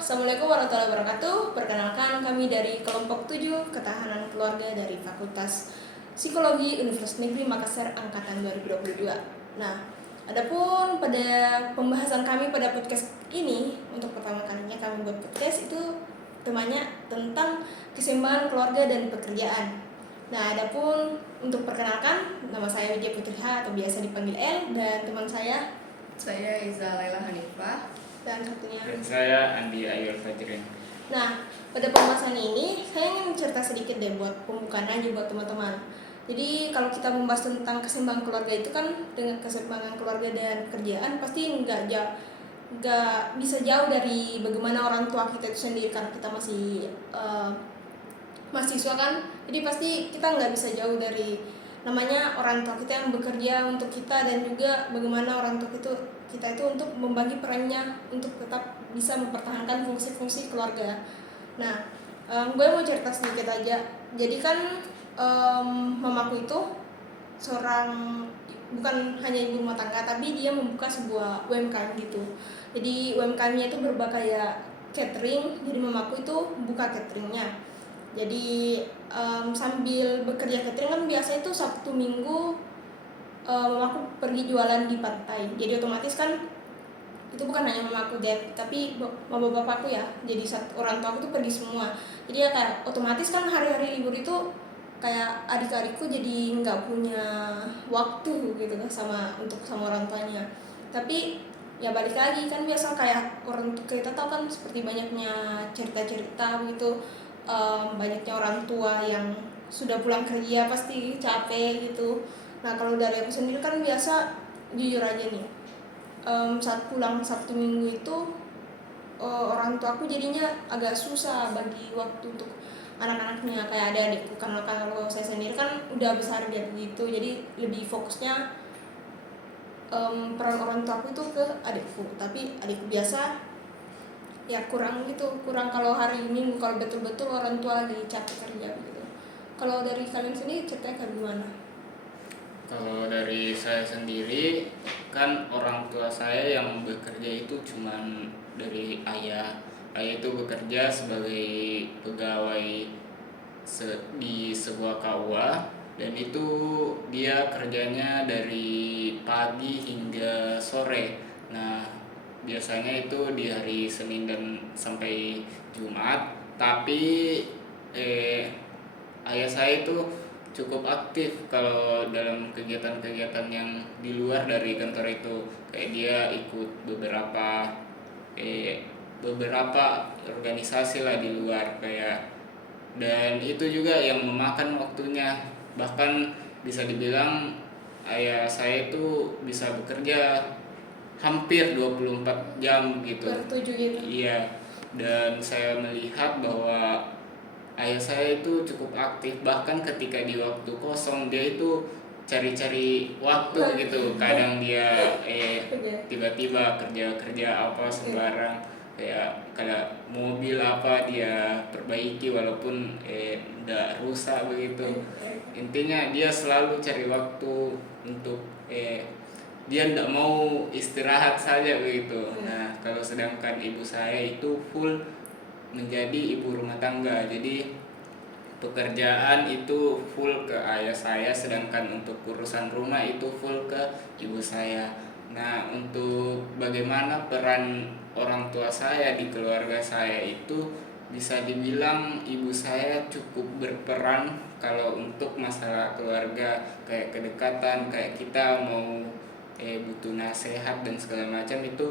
Assalamualaikum warahmatullahi wabarakatuh. Perkenalkan, kami dari kelompok 7 Ketahanan Keluarga dari Fakultas Psikologi Universitas Negeri Makassar angkatan 2022. Nah, adapun pada pembahasan kami pada podcast ini, untuk pertama kalinya kami buat podcast itu temanya tentang keseimbangan keluarga dan pekerjaan. Nah, adapun untuk perkenalkan, nama saya Widya Putriha atau biasa dipanggil El, dan teman saya Iza Laila Hanifah. dan satunya. Dan saya Andi Ayu Fajrin. Nah, pada pembahasan ini saya ingin cerita sedikit deh buat pembukaan aja buat teman-teman. Jadi kalau kita membahas tentang keseimbangan keluarga itu kan, dengan keseimbangan keluarga dan pekerjaan pasti nggak bisa jauh dari bagaimana orang tua kita itu sendiri, karena kita masih mahasiswa kan. Jadi pasti kita nggak bisa jauh dari namanya orang tua kita yang bekerja untuk kita, dan juga bagaimana orang tua kita itu untuk membagi perannya untuk tetap bisa mempertahankan fungsi-fungsi keluarga. Nah, gue mau cerita sedikit aja. Jadi kan mamaku itu seorang, bukan hanya ibu rumah tangga, tapi dia membuka sebuah UMKM gitu. Jadi UMKM-nya itu berupa kayak catering. Jadi mamaku itu buka cateringnya. Jadi sambil bekerja catering kan biasanya itu Sabtu Minggu mamaku pergi jualan di pantai. Jadi otomatis kan itu bukan hanya mamaku tapi mama bapakku ya. Jadi orang tua aku tuh pergi semua. Jadi ya kayak otomatis kan hari-hari libur itu kayak adik-adikku jadi nggak punya waktu gitu kan sama orang tuanya. Tapi ya balik lagi kan, biasa kayak orang kita tahu kan, seperti banyaknya cerita-cerita begitu, banyaknya orang tua yang sudah pulang kerja pasti capek gitu. Nah, kalau dari aku sendiri kan biasa, jujur aja nih, saat pulang Sabtu Minggu itu orang tua aku jadinya agak susah bagi waktu untuk anak-anaknya, kayak adik-adikku. Karena kalau saya sendiri kan udah besar gitu, jadi lebih fokusnya peran orang tua aku itu ke adikku. Tapi adikku biasa ya kurang kalau hari Minggu, kalau betul-betul orang tua lagi capek kerja gitu. Kalau dari kalian sendiri ceritanya kayak gimana? Kalau dari saya sendiri kan orang tua saya yang bekerja itu cuman dari ayah. Ayah itu bekerja sebagai pegawai di sebuah KUA, dan itu dia kerjanya dari pagi hingga sore. Nah, biasanya itu di hari Senin dan sampai Jumat. Tapi ayah saya itu cukup aktif kalau dalam kegiatan-kegiatan yang di luar dari kantor itu. Kayak dia ikut beberapa organisasi lah di luar kayak, dan itu juga yang memakan waktunya. Bahkan bisa dibilang ayah saya itu bisa bekerja hampir 24 jam gitu. Bertujuh gitu. Iya, dan saya melihat bahwa ayah saya itu cukup aktif. Bahkan ketika di waktu kosong dia itu cari-cari waktu gitu. Kadang dia tiba-tiba kerja apa sembarang, kayak kalau mobil apa dia perbaiki walaupun udah rusak begitu. Intinya dia selalu cari waktu untuk dia tidak mau istirahat saja begitu. Nah, kalau sedangkan ibu saya itu full menjadi ibu rumah tangga. Jadi pekerjaan itu full ke ayah saya, sedangkan untuk urusan rumah itu full ke ibu saya. Nah, untuk bagaimana peran orang tua saya di keluarga saya itu, bisa dibilang ibu saya cukup berperan kalau untuk masalah keluarga, kayak kedekatan, kayak kita mau butuh nasihat dan segala macam itu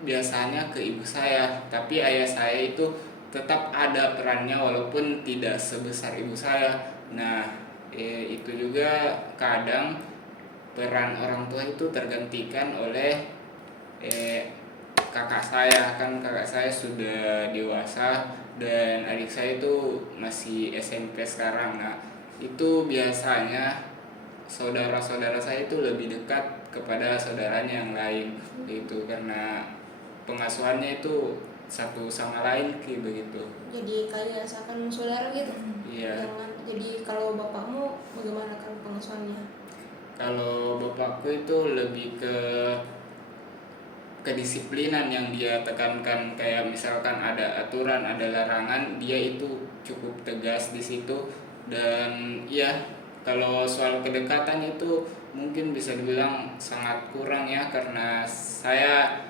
biasanya ke ibu saya. Tapi ayah saya itu tetap ada perannya walaupun tidak sebesar ibu saya. Nah, itu juga kadang peran orang tua itu tergantikan oleh kakak saya. Kan kakak saya sudah dewasa dan adik saya itu masih SMP sekarang. Nah, itu biasanya saudara-saudara saya itu lebih dekat kepada saudaranya yang lain gitu, karena pengasuhannya itu satu sama lain kayak begitu. Jadi kayak seakan saudara gitu. Iya. Jadi kalau bapakmu bagaimana kan pengasuhannya? Kalau bapakku itu lebih ke kedisiplinan yang dia tekankan, kayak misalkan ada aturan, ada larangan, dia itu cukup tegas di situ. Dan ya, kalau soal kedekatan itu mungkin bisa dibilang sangat kurang ya, karena saya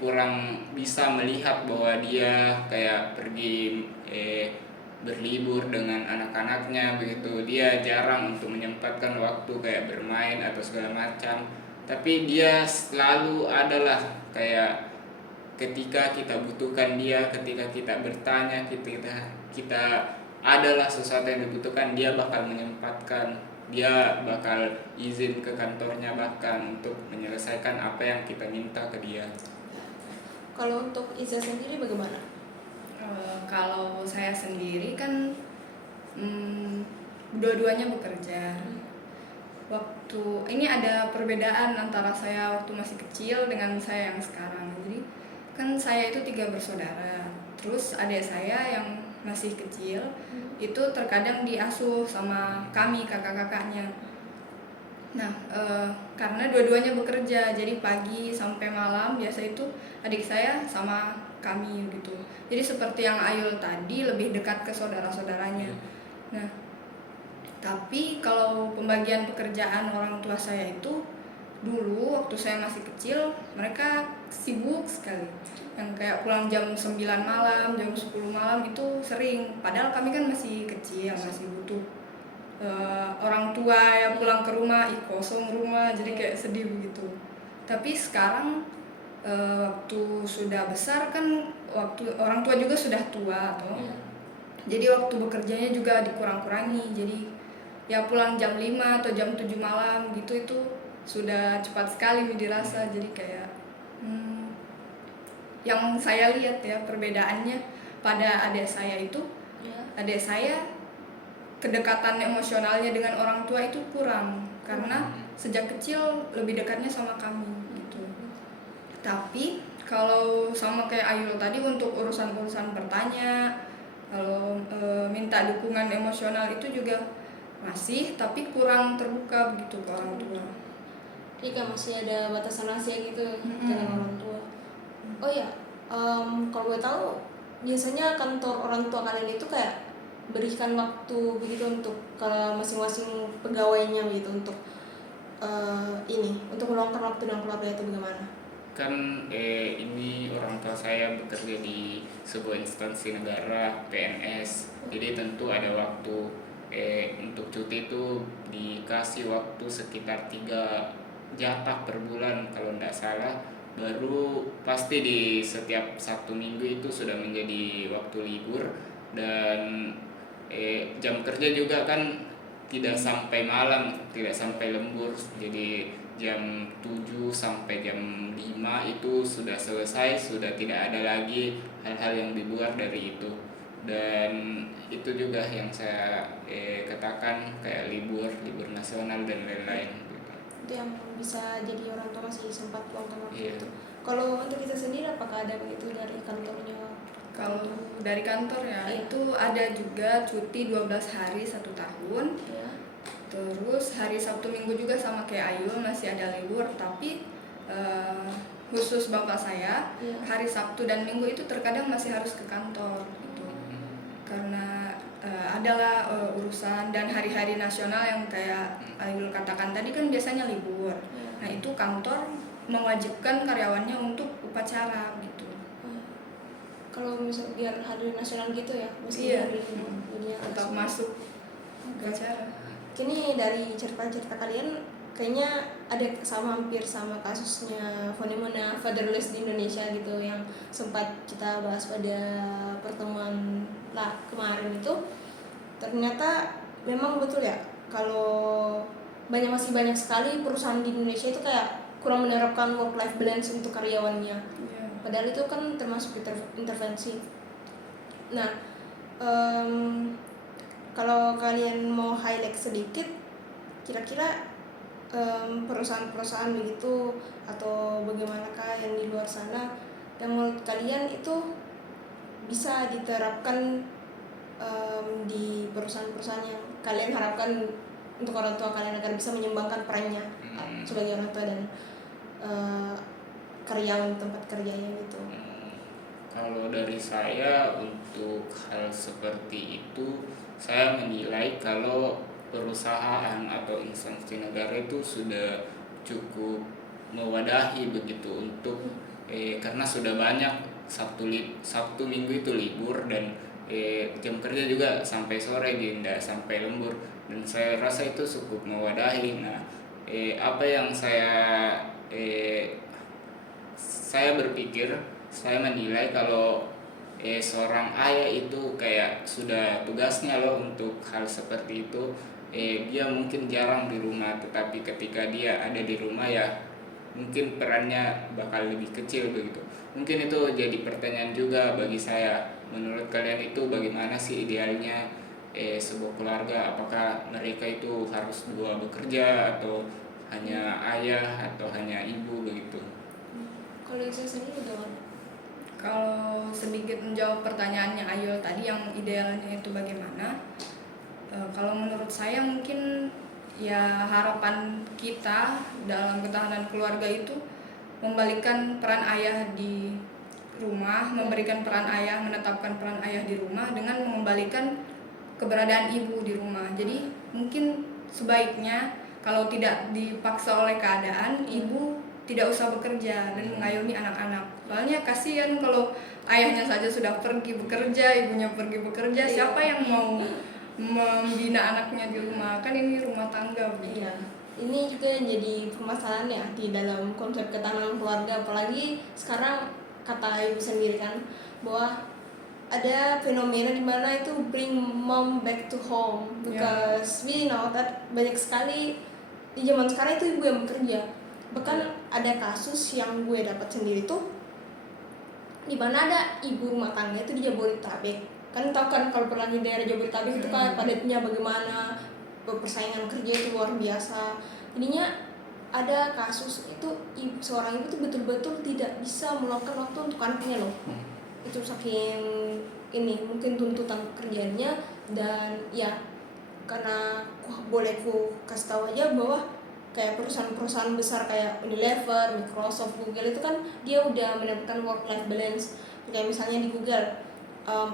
kurang bisa melihat bahwa dia kayak pergi berlibur dengan anak-anaknya begitu. Dia jarang untuk menyempatkan waktu kayak bermain atau segala macam, tapi dia selalu adalah kayak ketika kita butuhkan dia, ketika kita bertanya, kita adalah sesuatu yang dibutuhkan, dia bakal menyempatkan, dia bakal izin ke kantornya bahkan untuk menyelesaikan apa yang kita minta ke dia. Kalau untuk Iza sendiri bagaimana? Kalau saya sendiri kan dua-duanya bekerja. Waktu ini ada perbedaan antara saya waktu masih kecil dengan saya yang sekarang. Jadi kan saya itu 3 bersaudara. Terus adik saya yang masih kecil itu terkadang diasuh sama kami kakak-kakaknya. Nah, karena dua-duanya bekerja, jadi pagi sampai malam biasa itu adik saya sama kami gitu. Jadi seperti yang Ayul tadi, lebih dekat ke saudara-saudaranya. Nah, tapi kalau pembagian pekerjaan orang tua saya itu dulu waktu saya masih kecil mereka sibuk sekali, yang kayak pulang jam 9 malam, jam 10 malam itu sering, padahal kami kan masih kecil, masih butuh orang tua yang pulang ke rumah, kosong rumah, jadi kayak sedih begitu. Tapi sekarang waktu sudah besar kan, waktu orang tua juga sudah tua toh. Jadi waktu bekerjanya juga dikurang-kurangi, jadi ya pulang jam 5 atau jam 7 malam gitu, itu sudah cepat sekali dirasa. Jadi kayak yang saya lihat ya perbedaannya pada adik saya itu, adik saya kedekatan emosionalnya dengan orang tua itu kurang, karena sejak kecil lebih dekatnya sama kami gitu. Tapi kalau sama kayak Ayul tadi, untuk urusan-urusan bertanya, kalau minta dukungan emosional itu juga masih, tapi kurang terbuka begitu ke orang tua. Jadi kan masih ada batasan rahasia gitu dengan orang tua. Oh ya, kalau gue tahu biasanya kantor orang tua kalian itu kayak berikan waktu begitu untuk kalau masing-masing pegawainya begitu untuk untuk meluangkan waktu dengan keluarga itu bagaimana? Kan ini orang tua saya bekerja di sebuah instansi negara, PNS, jadi tentu ada waktu. Untuk cuti itu dikasih waktu sekitar 3 jatah per bulan kalau tidak salah, baru pasti di setiap Sabtu Minggu itu sudah menjadi waktu libur. Dan jam kerja juga kan tidak sampai malam, tidak sampai lembur, jadi jam 7 sampai jam 5 itu sudah selesai, sudah tidak ada lagi hal-hal yang di luar dari itu. Dan itu juga yang saya katakan, kayak libur nasional dan lain-lain gitu. Itu yang bisa jadi orang tua masih sempat luangkan waktu itu. Kalau untuk kita sendiri apakah ada begitu dari kantornya? Kalau dari kantor ya, itu ada juga cuti 12 hari 1 tahun. Terus hari Sabtu Minggu juga sama kayak Ayul masih ada libur, tapi khusus bapak saya hari Sabtu dan Minggu itu terkadang masih harus ke kantor gitu. Karena adalah urusan, dan hari-hari nasional yang kayak Ayul katakan tadi kan biasanya libur. Nah, itu kantor mewajibkan karyawannya untuk upacara gitu. Kalau misal biar hari nasional gitu ya, tetap masuk upacara. Kini dari cerita-cerita kalian kayaknya ada hampir sama kasusnya fenomena fatherless di Indonesia gitu, yang sempat kita bahas pada pertemuan kemarin itu. Ternyata memang betul ya, kalau masih banyak sekali perusahaan di Indonesia itu kayak kurang menerapkan work life balance untuk karyawannya. Padahal itu kan termasuk intervensi. Nah, kalau kalian mau highlight sedikit, kira-kira perusahaan-perusahaan begitu atau bagaimanakah yang di luar sana yang menurut kalian itu bisa diterapkan di perusahaan-perusahaan yang kalian harapkan untuk orang tua kalian agar bisa menyumbangkan perannya sebagai orang tua, dan karyawan tempat kerjanya gitu. Kalau dari saya untuk hal seperti itu, saya menilai kalau perusahaan atau instansi negara itu sudah cukup mewadahi begitu untuk karena sudah banyak Sabtu Minggu itu libur dan jam kerja juga sampai sore, tidak sampai lembur, dan saya rasa itu cukup mewadahi. Nah, apa yang saya berpikir, saya menilai kalau seorang ayah itu kayak sudah tugasnya loh untuk hal seperti itu. Dia mungkin jarang di rumah, tetapi ketika dia ada di rumah ya mungkin perannya bakal lebih kecil begitu. Mungkin itu jadi pertanyaan juga bagi saya. Menurut kalian itu bagaimana sih idealnya sebuah keluarga? Apakah mereka itu harus dua bekerja atau hanya ayah atau hanya ibu begitu? Kalau saya sendiri gimana? Kalau sedikit menjawab pertanyaannya Ayul tadi yang idealnya itu bagaimana, kalau menurut saya mungkin ya harapan kita dalam ketahanan keluarga itu membalikkan peran ayah di rumah, memberikan peran ayah, menetapkan peran ayah di rumah dengan mengembalikan keberadaan ibu di rumah. Jadi mungkin sebaiknya kalau tidak dipaksa oleh keadaan, ibu tidak usah bekerja dan mengayomi anak-anak. Soalnya kasihan kalau ayahnya saja sudah pergi bekerja, ibunya pergi bekerja, siapa yang mau membina anaknya di rumah? Kan ini rumah tangga. Iya. Ini juga yang jadi permasalahan ya di dalam konsep ketahanan keluarga, apalagi sekarang kata ibu sendiri kan bahwa ada fenomena di mana itu bring mom back to home because we know that banyak sekali di zaman sekarang itu ibu yang bekerja. Bahkan ada kasus yang gue dapat sendiri tuh di mana ada ibu rumah tangga itu di Jabodetabek. Kan tahu kan kalau pernah di daerah Jabodetabek itu kan padatnya bagaimana, persaingan kerja itu luar biasa. Jadinya ada kasus itu seorang ibu tuh betul-betul tidak bisa meluangkan waktu untuk anaknya loh. Itu saking ini mungkin tuntutan pekerjaannya, dan ya karena boleh ku kasih tahu aja bahwa kayak perusahaan-perusahaan besar kayak Unilever, Microsoft, Google itu kan dia udah mendapatkan work life balance. Kayak misalnya di Google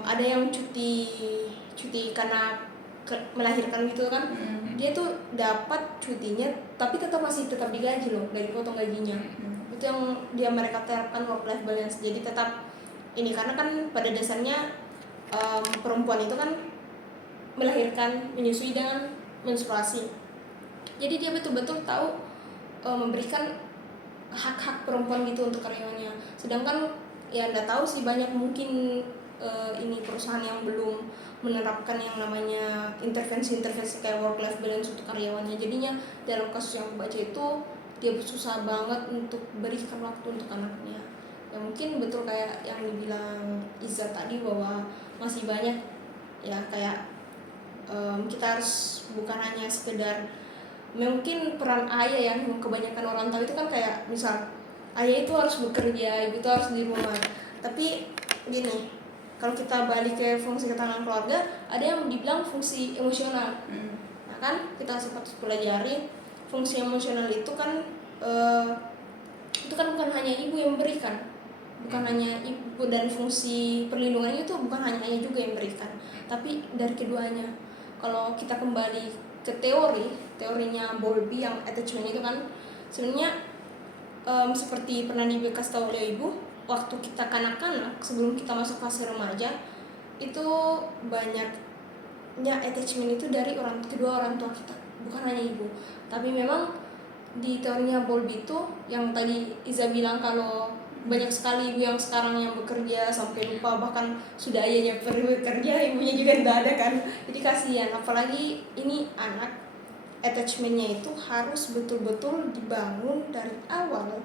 ada yang cuti karena melahirkan gitu kan, dia tuh dapat cutinya tapi masih tetap digaji loh, dari potong gajinya. Itu yang mereka terapkan work life balance. Jadi tetap ini karena kan pada dasarnya perempuan itu kan melahirkan, menyusui dengan menstruasi. Jadi dia betul-betul tahu memberikan hak-hak perempuan gitu untuk karyawannya. Sedangkan ya nggak tahu sih, banyak mungkin ini perusahaan yang belum menerapkan yang namanya intervensi kayak work life balance untuk karyawannya. Jadinya dalam kasus yang aku baca itu dia susah banget untuk berikan waktu untuk anaknya. Ya mungkin betul kayak yang dibilang Iza tadi bahwa masih banyak ya kayak kita harus bukan hanya sekedar mungkin peran ayah yang kebanyakan orang tahu itu kan kayak misal ayah itu harus bekerja, ibu itu harus di rumah. Tapi gini, kalau kita balik ke fungsi ketahanan keluarga, ada yang dibilang fungsi emosional. Nah kan kita sempat pelajari fungsi emosional itu kan bukan hanya ibu yang memberikan, bukan hanya ibu, dan fungsi perlindungan itu bukan hanya ayah juga yang memberikan, tapi dari keduanya. Kalau kita kembali ke teorinya Bowlby yang attachment itu kan sebenarnya seperti pernah dikasih tahu oleh ibu, waktu kita kanak-kanak sebelum kita masuk fase remaja itu banyaknya attachment itu dari kedua orang tua kita, bukan hanya ibu. Tapi memang di teorinya Bowlby itu yang tadi Iza bilang kalau banyak sekali ibu yang sekarang yang bekerja sampai lupa bahkan sudah ayahnya pergi bekerja, ibunya juga tidak ada kan. Jadi kasihan, apalagi ini anak, attachmentnya itu harus betul-betul dibangun dari awal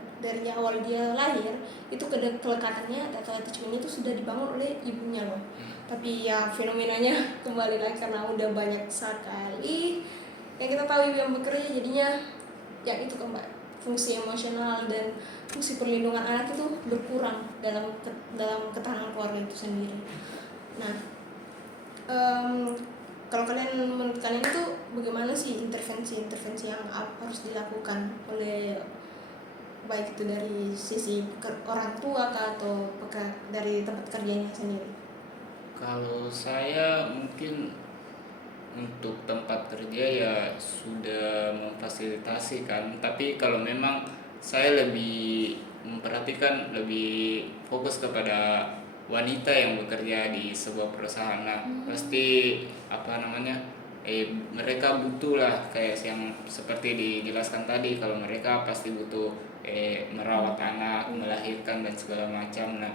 dia lahir. Itu kelekatannya atau attachmentnya itu sudah dibangun oleh ibunya loh. Tapi ya fenomenanya kembali lagi karena udah banyak sekali yang kita tahu ibu yang bekerja, jadinya ya itu kan Mbak, fungsi emosional dan fungsi perlindungan anak itu berkurang dalam ketahanan keluarga itu sendiri. Nah, kalau menurut kalian itu bagaimana sih intervensi yang harus dilakukan oleh baik itu dari sisi orang tua kah atau dari tempat kerjanya sendiri? Kalau saya mungkin untuk tempat kerja ya sudah memfasilitasi kan, tapi kalau memang saya lebih memperhatikan, lebih fokus kepada wanita yang bekerja di sebuah perusahaan. Nah, pasti apa namanya, mereka butuh lah kayak yang seperti dijelaskan tadi, kalau mereka pasti butuh merawat anak, melahirkan dan segala macam. Nah,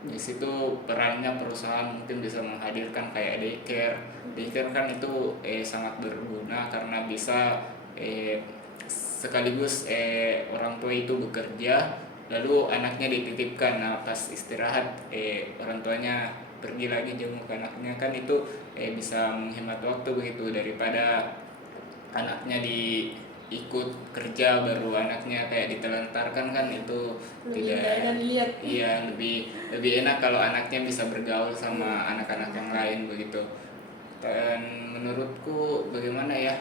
di situ perannya perusahaan mungkin bisa menghadirkan kayak daycare. Daycare kan itu sangat berguna karena bisa sekaligus orang tua itu bekerja lalu anaknya dititipkan. Nah, pas istirahat orang tuanya pergi lagi jenguk anaknya, kan itu bisa menghemat waktu begitu, daripada anaknya ikut kerja baru anaknya kayak ditelantarkan, kan itu Lebih tidak. banyak dilihat. Iya, lebih enak kalau anaknya bisa bergaul sama anak-anak yang lain begitu. Dan menurutku bagaimana ya,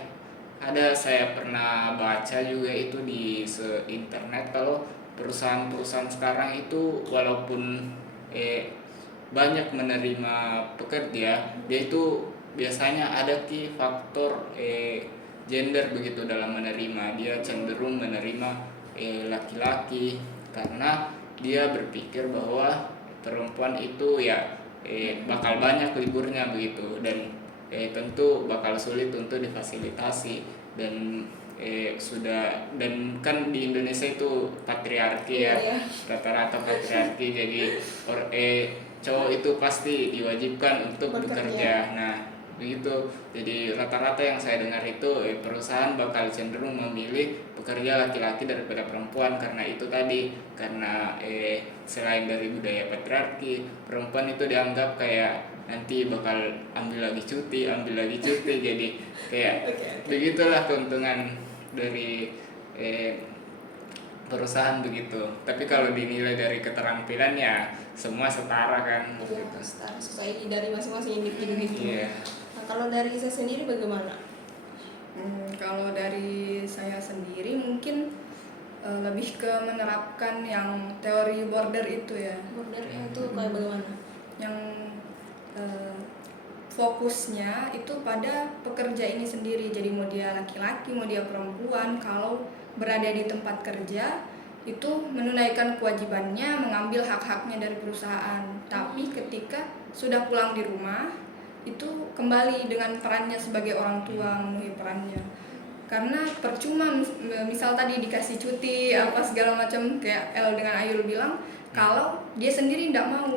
saya pernah baca juga itu di internet, kalau perusahaan-perusahaan sekarang itu walaupun banyak menerima pekerja, dia itu biasanya ada faktor gender begitu dalam menerima. Dia cenderung menerima laki-laki karena dia berpikir bahwa perempuan itu ya bakal banyak liburnya begitu, dan tentu bakal sulit untuk difasilitasi. Dan kan di Indonesia itu patriarki ya, Iya. rata-rata patriarki, jadi cowok itu pasti diwajibkan untuk bekerja. Nah, begitu. Jadi rata-rata yang saya dengar itu perusahaan bakal cenderung memilih pekerja laki-laki daripada perempuan, karena itu tadi, karena selain dari budaya patriarki, perempuan itu dianggap kayak nanti bakal ambil lagi cuti jadi kayak begitulah keuntungan dari perusahaan begitu. Tapi kalau dinilai dari keterampilan ya semua setara kan Iya, begitu. setara sesuai dari masing-masing individu gitu. Iya. Nah, kalau dari saya sendiri bagaimana? Kalau dari saya sendiri mungkin lebih ke menerapkan yang teori border itu ya, Border itu kayak bagaimana? yang fokusnya itu pada pekerja ini sendiri. Jadi mau dia laki-laki, mau dia perempuan, kalau berada di tempat kerja itu menunaikan kewajibannya, mengambil hak-haknya dari perusahaan. Tapi ketika sudah pulang di rumah, itu kembali dengan perannya sebagai orang tua, memenuhi perannya. Karena percuma misal tadi dikasih cuti apa segala macam, kayak El dengan Ayul bilang, kalau dia sendiri tidak mau.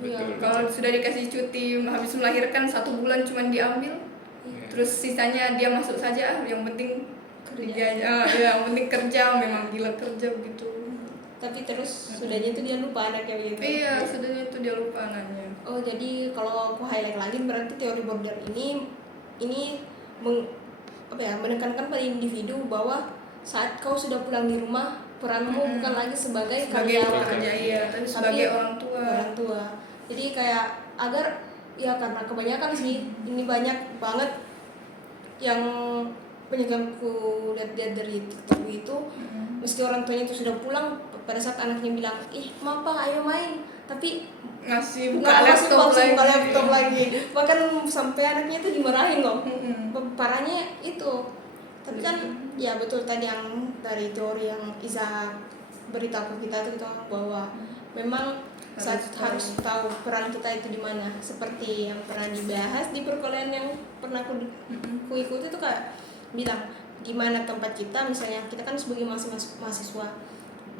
Betul. Kalau sudah dikasih cuti habis melahirkan 1 bulan cuman diambil, terus sisanya dia masuk saja, yang penting kerja, yang penting kerja, memang gila kerja begitu. Tapi terus sudahnya itu dia lupa anaknya begitu. Iya, sudahnya itu dia lupa anaknya. Oh, jadi kalau aku highlight lagi berarti teori border ini menekankan pada individu bahwa saat kau sudah pulang di rumah, peranmu bukan lagi sebagai karyawan, pekerja, iya, tapi sebagai orang tua. Jadi kayak agar ya, karena kebanyakan sih ini banyak banget yang aku lihat dari TikTok itu, meski orang tuanya itu sudah pulang, pada saat anaknya bilang, ih mama ayo main, tapi ngasih buka laptop lagi. Bahkan sampai anaknya itu dimarahin loh. Parahnya itu. Tapi kan ya betul tadi yang dari teori yang Iza beritahu kita itu bahwa memang harus tahu peran kita itu di mana. Seperti yang pernah dibahas di perkuliahan yang pernah aku ikuti itu kayak bilang gimana tempat kita, misalnya kita kan sebagai mahasiswa,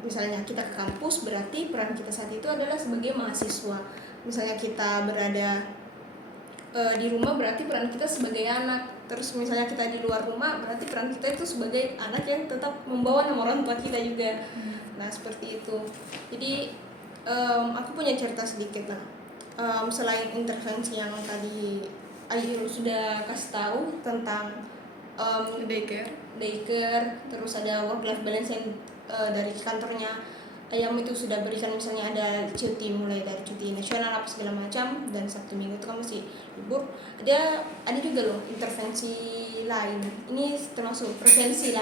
misalnya kita ke kampus, berarti peran kita saat itu adalah sebagai mahasiswa. Misalnya kita berada di rumah, berarti peran kita sebagai anak. Terus misalnya kita di luar rumah, berarti peran kita itu sebagai anak yang tetap membawa nama orang tua kita juga. Nah, seperti itu. Jadi aku punya cerita sedikit. Nah, selain intervensi yang tadi Ayu sudah kasih tahu tentang daycare, terus ada work life balance yang dari kantornya Ayam itu sudah berikan, misalnya ada cuti, mulai dari cuti nasional apa segala macam, dan Sabtu Minggu itu kan masih libur. Ada juga loh intervensi lain, ini termasuk prevensi,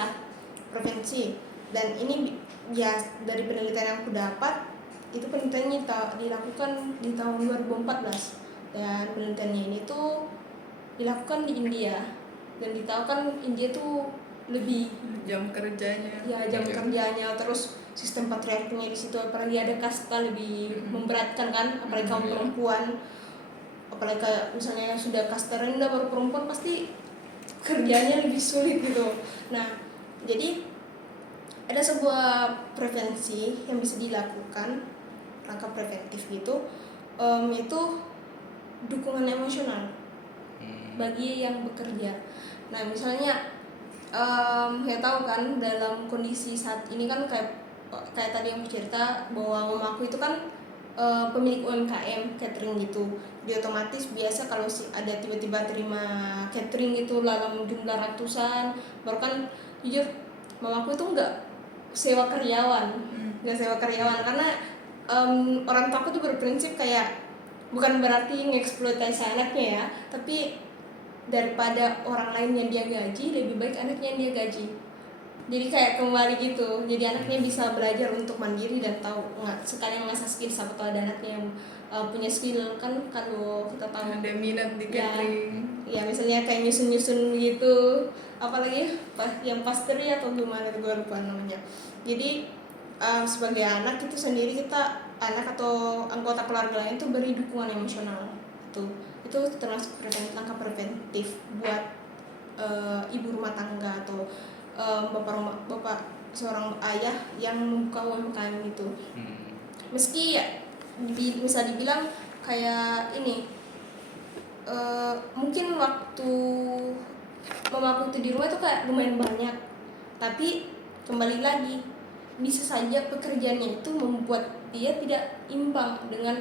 dan ini ya dari penelitian yang aku dapat itu penelitiannya dilakukan di tahun 2014 dan penelitiannya ini tuh dilakukan di India dan ditahu kan India tuh lebih jam kerjanya. ya jam kerjanya, terus sistem patriarkinya di situ, apalagi ada kasta lebih memberatkan kan, apalagi kaum perempuan, apalagi kayak misalnya yang sudah kasta rendah baru perempuan pasti kerjanya lebih sulit gitu. Nah jadi ada sebuah prevensi yang bisa dilakukan, langkah preventif gitu, yaitu dukungan emosional bagi yang bekerja. Nah misalnya ya tahu kan dalam kondisi saat ini kan kayak tadi yang cerita bahwa mamaku itu kan pemilik UMKM catering gitu. Dia otomatis biasa kalau ada tiba-tiba terima catering itu dalam jumlah ratusan, baru kan jujur mamaku itu nggak sewa karyawan karena orang tua aku tuh berprinsip kayak bukan berarti ngeksploitasi anaknya ya, tapi daripada orang lain yang dia gaji lebih baik anaknya yang dia gaji. Jadi kayak kembali gitu, jadi anaknya bisa belajar untuk mandiri dan tahu sekalian ngasah skill, siapa tahu ada anaknya yang punya skill kan, kalau kita tahu Ada minat di ya, catering. ya misalnya kayak nyusun gitu, apalagi yang pastry atau gimana itu gue lupa namanya. Jadi sebagai anak itu sendiri, kita anak atau anggota keluarga lain tuh beri dukungan emosional itu termasuk langkah preventif buat ibu rumah tangga atau bapak seorang ayah yang membuka UMKM itu. Meski ya bisa dibilang kayak ini mungkin waktu mamaku itu di rumah itu kayak lumayan banyak, tapi kembali lagi bisa saja pekerjaannya itu membuat dia tidak imbang dengan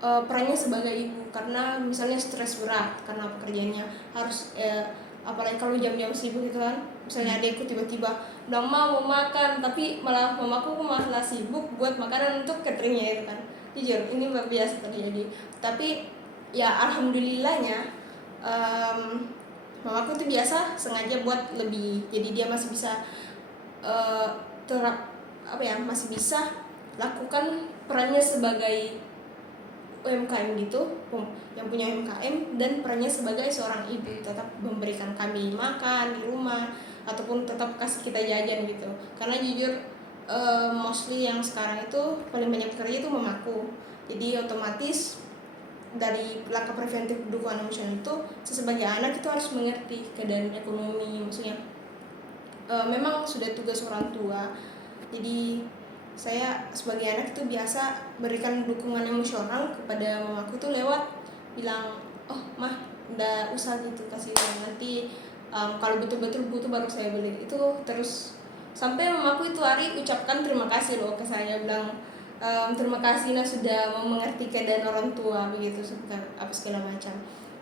perannya sebagai ibu, karena misalnya stres berat karena pekerjaannya harus apalagi kalau jam-jam sibuk gitu kan, misalnya adekku tiba-tiba udah mau makan tapi malah mamaku malah sibuk buat makanan untuk cateringnya itu kan. Jujur ini biasa terjadi, tapi ya alhamdulillahnya mamaku tuh biasa sengaja buat lebih, jadi dia masih bisa masih bisa lakukan perannya sebagai UMKM gitu, yang punya UMKM, dan perannya sebagai seorang ibu tetap memberikan kami makan di rumah ataupun tetap kasih kita jajan gitu. Karena jujur mostly yang sekarang itu paling banyak kerja itu mamaku, jadi otomatis dari langkah preventif dukungan emosional itu sebagai anak itu harus mengerti keadaan ekonomi, maksudnya memang sudah tugas orang tua. Jadi saya sebagai anak itu biasa berikan dukungan emosional kepada mamaku tuh lewat bilang, oh mah udah usah gitu, kasih uang nanti kalau betul-betul butuh baru saya beli itu. Terus sampai mamaku itu hari ucapkan terima kasih loh ke saya, bilang terima kasih sudah mengerti keadaan orang tua begitu, apa segala macam.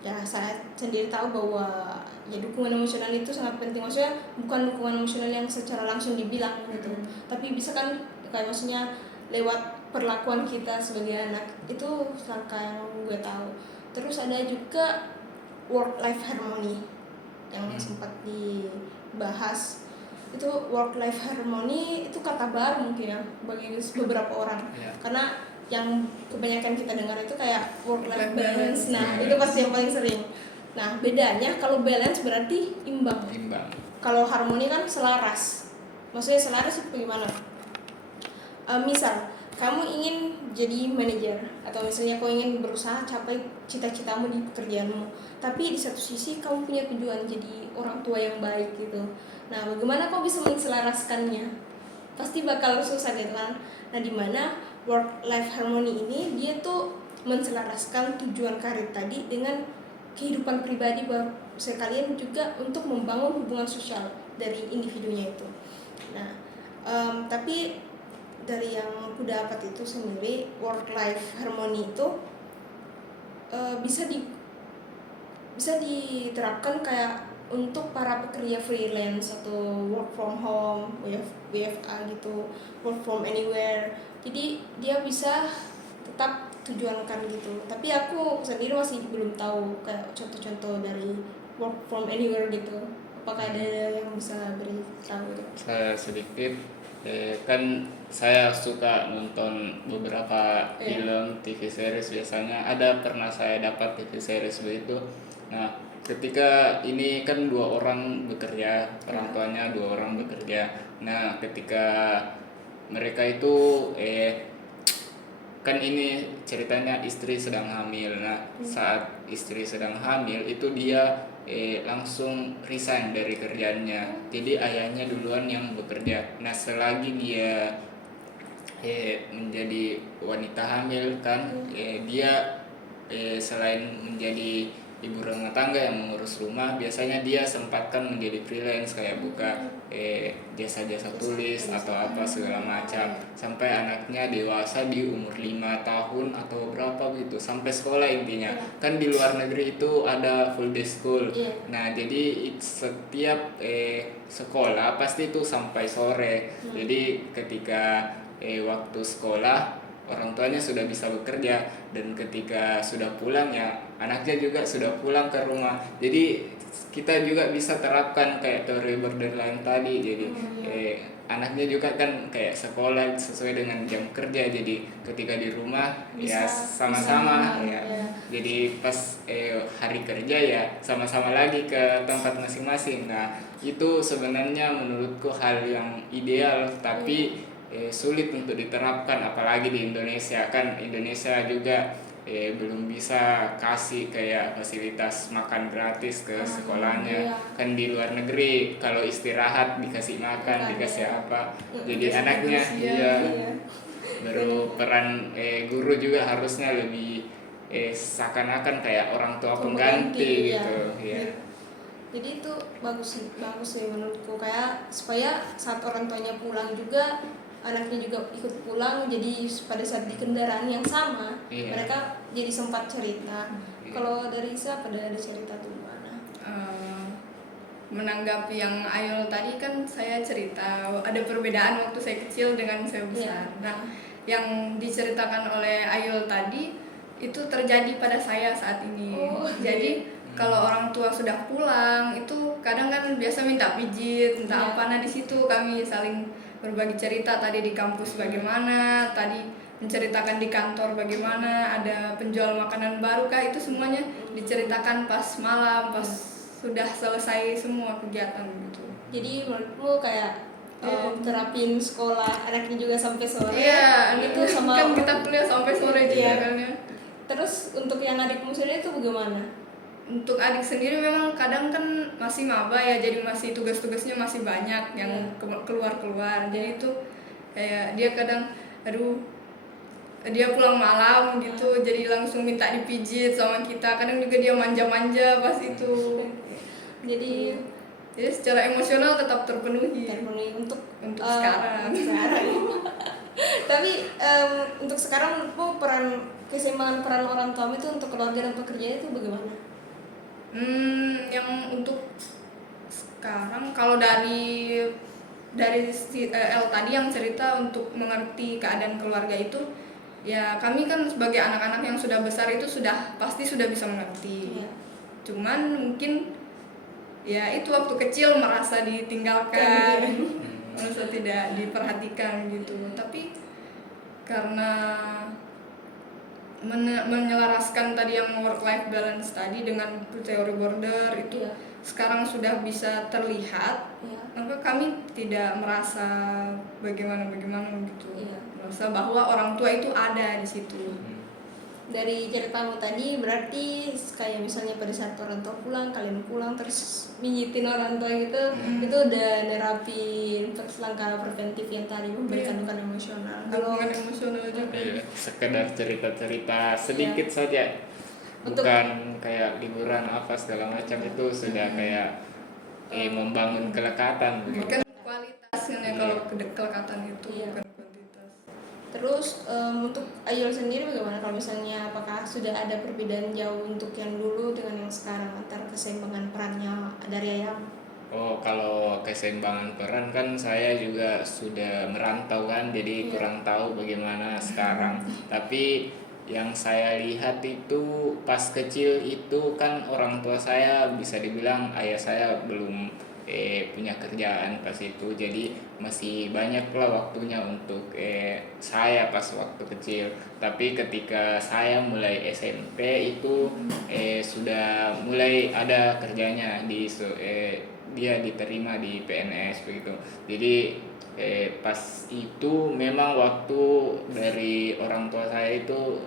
Ya saya sendiri tahu bahwa ya dukungan emosional itu sangat penting, maksudnya bukan dukungan emosional yang secara langsung dibilang gitu, tapi bisa kan kayak maksudnya lewat perlakuan kita sebagai anak, itu langkah yang gue tahu. Terus ada juga work life harmony yang sempat dibahas. Itu work life harmony itu kata baru mungkin ya bagi beberapa orang, karena yang kebanyakan kita dengar itu kayak work life balance. Nah itu pasti yang paling sering. Nah bedanya kalau balance berarti imbang. Kalau harmoni kan selaras. Maksudnya selaras itu bagaimana? Misal kamu ingin jadi manajer, atau misalnya kau ingin berusaha capai cita-citamu di pekerjaanmu, tapi di satu sisi kamu punya tujuan jadi orang tua yang baik gitu. Nah bagaimana kau bisa menselaraskannya? Pasti bakal susah gitu kan. Nah dimana work life harmony ini dia tuh menselaraskan tujuan karir tadi dengan kehidupan pribadi sekalian juga untuk membangun hubungan sosial dari individunya itu. Nah tapi dari yang aku dapat itu sendiri, work life harmony itu bisa diterapkan kayak untuk para pekerja freelance atau work from home, WFA gitu, work from anywhere. Jadi dia bisa tetap tujuankan gitu. Tapi aku sendiri masih belum tahu kayak contoh-contoh dari work from anywhere gitu. Apakah ada yang bisa beri tahu gitu? Saya sedikit Kan saya suka nonton beberapa film, TV series biasanya. Ada pernah saya dapat TV series begitu. Nah, ketika ini kan dua orang bekerja, orang tuanya dua orang bekerja. Nah, ketika mereka itu kan ini ceritanya istri sedang hamil. Nah, saat istri sedang hamil itu dia langsung resign dari kerjaannya. Jadi ayahnya duluan yang bekerja. Nah, selagi dia menjadi wanita hamil kan, dia selain menjadi ibu rumah tangga yang mengurus rumah, biasanya dia sempatkan menjadi freelance kayak buka jasa-jasa tulis atau apa segala macam sampai anaknya dewasa di umur 5 tahun atau berapa gitu, sampai sekolah intinya. Kan di luar negeri itu ada full day school. Nah, jadi setiap sekolah pasti itu sampai sore. Jadi ketika waktu sekolah orang tuanya sudah bisa bekerja, dan ketika sudah pulang ya anaknya juga sudah pulang ke rumah. Jadi kita juga bisa terapkan kayak teori borderline tadi. Jadi anaknya juga kan kayak sekolah sesuai dengan jam kerja, jadi ketika di rumah ya sama-sama ya. Jadi pas hari kerja ya sama-sama lagi ke tempat masing-masing. Nah, itu sebenarnya menurutku hal yang ideal, tapi sulit untuk diterapkan apalagi di Indonesia. Kan Indonesia juga belum bisa kasih kayak fasilitas makan gratis ke sekolahnya. Kan di luar negeri kalau istirahat dikasih makan, dikasih apa. Jadi anaknya baru peran guru juga harusnya lebih seakan-akan kayak orang tua pengganti gitu ya. Jadi itu bagus sih menurutku, kayak supaya saat orang tuanya pulang juga anaknya juga ikut pulang, jadi pada saat di kendaraan yang sama mereka jadi sempat cerita. Kalau dari siapa ada cerita tuh mana? Menanggapi yang Ayol tadi, kan saya cerita ada perbedaan waktu saya kecil dengan saya besar. Nah, yang diceritakan oleh Ayol tadi itu terjadi pada saya saat ini. Jadi kalau orang tua sudah pulang itu kadang kan biasa minta pijit, minta apa. Nah, di situ kami saling berbagi cerita, tadi di kampus bagaimana, tadi menceritakan di kantor bagaimana, ada penjual makanan baru kah, itu semuanya diceritakan pas malam, pas sudah selesai semua kegiatan gitu. Jadi menurutmu kayak terapin sekolah anaknya juga sampai sore? Iya, itu sama kan kita kuliah sampai sore juga kan ya. Terus untuk yang adikmu sendiri itu bagaimana? Untuk adik sendiri memang kadang kan masih maba ya, jadi masih tugas-tugasnya masih banyak yang keluar-keluar. Jadi itu kayak dia kadang dia pulang malam gitu, jadi langsung minta dipijit sama kita. Kadang juga dia manja-manja pas itu. Jadi secara emosional tetap terpenuhi untuk sekarang. Tapi untuk sekarang menurutmu keseimbangan peran orang tua itu untuk keluarga dan pekerjaan itu bagaimana? Yang untuk sekarang kalau dari si El tadi yang cerita untuk mengerti keadaan keluarga itu, ya kami kan sebagai anak-anak yang sudah besar itu pasti sudah bisa mengerti. Cuman mungkin ya itu waktu kecil merasa ditinggalkan, merasa tidak diperhatikan gitu. Tapi karena menyelaraskan tadi yang work life balance tadi dengan teori border itu sekarang sudah bisa terlihat, maka kami tidak merasa bagaimana gitu. Merasa bahwa orang tua itu ada di situ. Dari ceritamu tadi berarti kayak misalnya pada saat orang tua pulang, kalian pulang terus mijitin orang tua gitu, itu udah nerapin terus langkah preventif yang tadi memberikan dukungan emosional. Kalau emosional juga sekedar cerita-cerita sedikit saja, bukan kayak liburan apa segala macam, itu sudah kayak membangun kelekatan. Bukan kualitasnya kalau kelekatan itu bukan kuantitas. Terus untuk Ayol sendiri bagaimana, kalau misalnya apakah sudah ada perbedaan jauh untuk yang dulu dengan yang sekarang antara keseimbangan perannya dari Ayah? Kalau keseimbangan peran kan saya juga sudah merantau kan, jadi kurang tahu bagaimana sekarang. Tapi yang saya lihat itu pas kecil itu kan orang tua saya bisa dibilang ayah saya belum punya kerjaan pas itu, jadi masih banyak lah waktunya untuk saya pas waktu kecil. Tapi ketika saya mulai SMP itu sudah mulai ada kerjanya dia diterima di PNS begitu. Jadi pas itu memang waktu dari orang tua saya itu,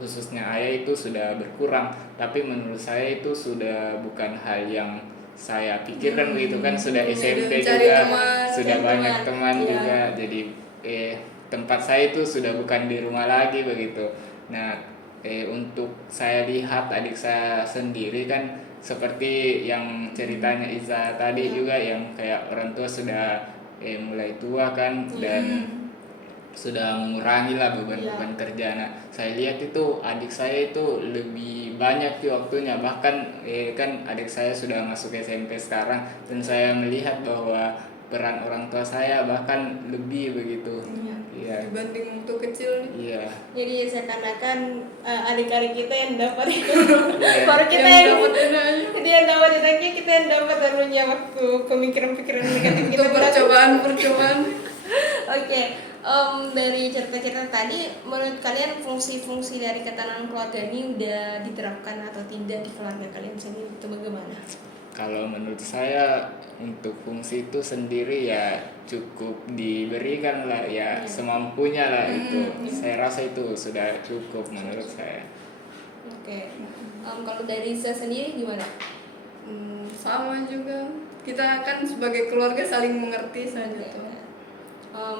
khususnya ayah, itu sudah berkurang, tapi menurut saya itu sudah bukan hal yang saya pikirkan begitu kan. Sudah SMP Cari juga teman, sudah cari banyak teman, teman iya. juga, jadi tempat saya itu sudah bukan di rumah lagi begitu. Nah, untuk saya lihat adik saya sendiri kan seperti yang ceritanya Iza tadi juga, yang kayak orang tua sudah mulai tua kan, dan sudah mengurangi lah beban-beban kerja. Nah, saya lihat itu adik saya itu lebih banyak tuh waktunya, bahkan kan adik saya sudah masuk SMP sekarang, dan saya melihat bahwa peran orang tua saya bahkan lebih begitu. Iya. Dibanding waktu kecil nih. Iya. Jadi seakan-akan adik-adik kita yang dapat itu, Iya. baru kita Yang yang dapat enaknya. jadi yang dapat enaknya, kita yang dapat anunya waktu pemikiran-pemikiran negatif kita Itu percobaan. Oke, dari cerita-cerita tadi, menurut kalian fungsi-fungsi dari ketahanan keluarga ini udah diterapkan atau tidak di keluarga kalian sendiri, itu bagaimana? Kalau menurut saya untuk fungsi itu sendiri ya cukup diberikan lah ya, semampunya lah itu. Saya rasa itu sudah cukup menurut saya. Oke, kalau dari saya sendiri gimana? Sama juga. Kita kan sebagai keluarga saling mengerti saja tuh.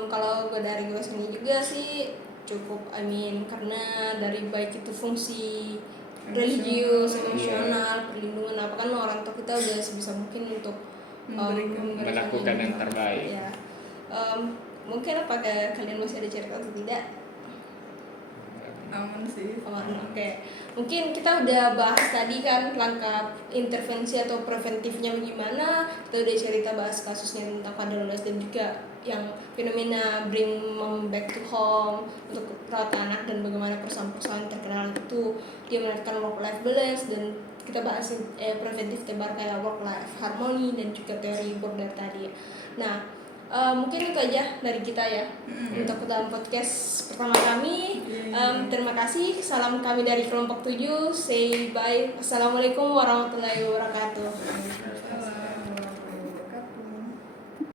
Kalau dari gue sendiri juga sih cukup, karena dari baik itu fungsi religius, emosional, perlindungan, apa kan orang tua kita udah sebisa mungkin untuk Melakukan yang terbaik. Ya. Mungkin apakah kalian masih ada cerita atau tidak? Aman sih. Oke. Mungkin kita udah bahas tadi kan langkah intervensi atau preventifnya bagaimana. Kita udah cerita bahas kasusnya tentang fatherless dan juga yang fenomena bring mom back to home untuk rawat anak, dan bagaimana perusahaan-perusahaan terkenal itu dia menerapkan work life balance, dan kita bahas preventif tebar kayak work life harmony dan juga teori border tadi. Nah, mungkin itu aja dari kita ya untuk dalam podcast pertama kami. Terima kasih. Salam kami dari kelompok 7. Say bye. Assalamualaikum warahmatullahi wabarakatuh.